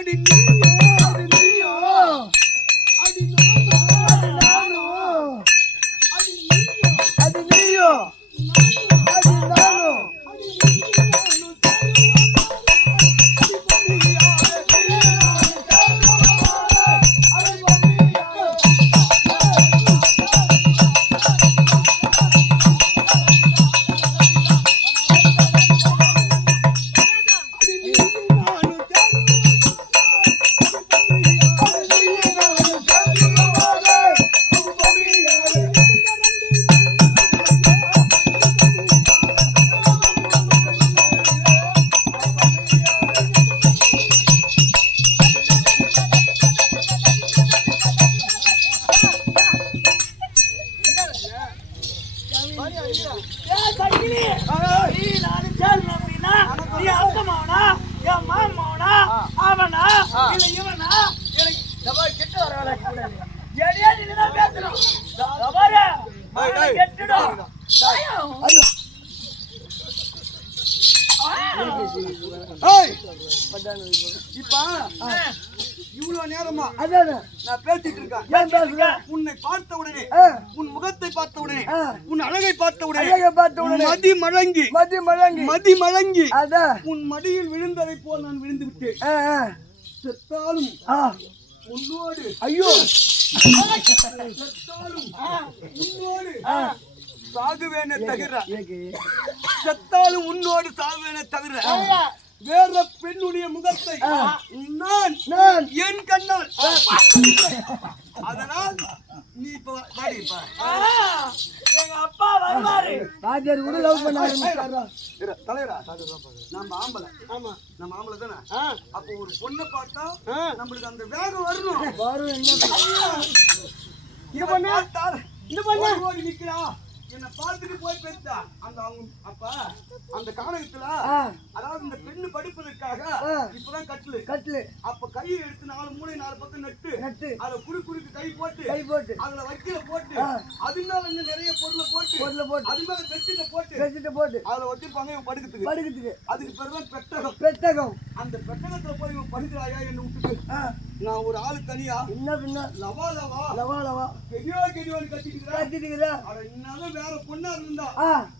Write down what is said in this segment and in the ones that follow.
அடி இவ்வளவு நேரமா அதானே நான் பேசிட்டு இருக்கேன் உன்னை பார்த்த உடனே பார்த்த உடனே. உன் அழகை பார்த்த உடனே அழகை பார்த்த உடனே மதி மழங்கி மதி மழங்கி மதி மழங்கி அதான் உன் மடியில் விழுந்ததை போல் நான் விழுந்து விட்டேன். செத்தாலும். உன்னோடு ஐயோ. செத்தாலும் உன்னோடு சாகுவேனே தவிர. செத்தாலும் உன்னோடு சாகுவேனே தவிர வேற பெண்ணுடைய முகத்தை நான் நான். என் கண்ணால் அதனால் எங்க அப்பா வருவாரு ராஜர் கூட லவ் பண்ண ஆரம்பிச்சாரா தலைவரா நம்ம ஆம்பளை ஆமா நம்ம ஆம்பளை தானே அப்ப ஒரு பொண்ணை பார்த்தா நம்மளுக்கு அந்த வேகம் வரணும் வரும் என்ன இவன் பார்த்தால் இந்த பண்ண நிக்கிறா என்ன பார்த்துட்டு போய் பேசுதா அந்த அவங்க அப்ப அந்த காலகட்டத்துல ஆ, அதாவது இந்த பெண்ணு படிப்பதற்காக. இப்பதான் கட்டலு. கட்லு அப்ப கையை எடுத்து நாலு மூளை நாலு பக்கம் நட்டு நட்டு. அத குடு குடுக்கு கை போட்டு கை போட்டு. அதுல வைக்கல போட்டு. அது மேல இன்னும் நிறைய பொருளை போட்டு பொருளை போட்டு. அது மேல பெட்ஷீட்டை போட்டு கட்டிட்டு போட்டு. அதுல வச்சிருப்பாங்க இவன் படுக்கிறதுக்கு படுக்கிறதுக்கு அதுக்கு பேருதான் பெட்டகம். பெட்டகம். அந்த பெட்டகத்துல போய் இவன் படுக்கிறாயா என்ன விட்டுட்டு? நான் ஒரு ஆளு தனியா? என்ன பின்ன? லவா லவா. லவா லவா. பெரியவா இருக்கிறேன் கட்டிட்டுக்கிறா அட இன்னும் வேற பொண்ணா இருந்தா?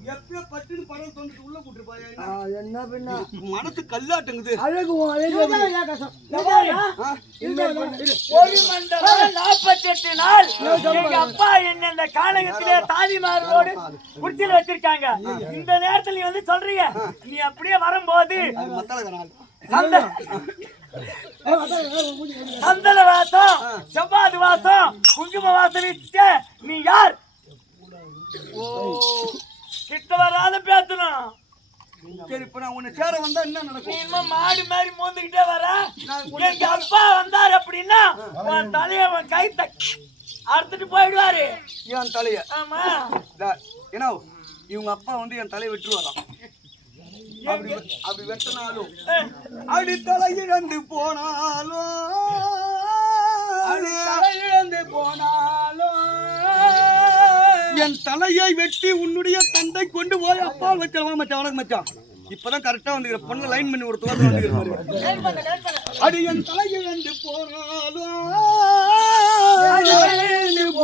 எப்பயோ பட்டுன்னு படம் தொண்டுட்டு உள்ள கூட்டிருப்பாயா என்ன? பின்ன? மனசு கல்லாட்டுங்குது. அழகு உன் அழகு ஆ? ஒரு மண்டலம் நாற்பத்தி எட்டு நாள் எங்க அப்பா என்ன இந்த காலகத்திலே குடிச்சல் வச்சிருக்காங்க. இந்த நேரத்துல நீ வந்து சொல்றீங்க. நீ அப்படியே வரும்போது சந்தன வாசம் செவ்வாது வாசம் குங்கும வாசம் வீசிட்ட நீ யார்? கிட்ட வராத பேசணும். சரி இப்ப நான் உன்னை சேர வந்தா என்ன நடக்கும்? இன்னும் மாடி மாதிரி மோந்துக்கிட்டே வர. எங்க அப்பா வந்தாரு அப்படின்னா உன் தலைய உன் கை தக் அறுத்துட்டு போயிடுவாரு. என் தலைய. ஆமா. ஏன்னா இவங்க அப்பா வந்து என் தலையை வெட்டுவாராம் அப்படி அப்படி வெட்டினாலும். அடி தலை இழந்து போனாலும் அடி தலை இழந்து போனாலும் என் தலையை வெட்டி உன்னுடைய தந்தை கொண்டு போய் அப்பா வச்சவா மச்சான் வணக்கம் மச்சான். இப்பதான் கரெக்டா வந்துக்கிற பொண்ணு லைன் பண்ணி ஒரு தோட்டம் வந்துக்கிற அடி என் தலை இழந்து போனாலும் இழந்து போனாலும்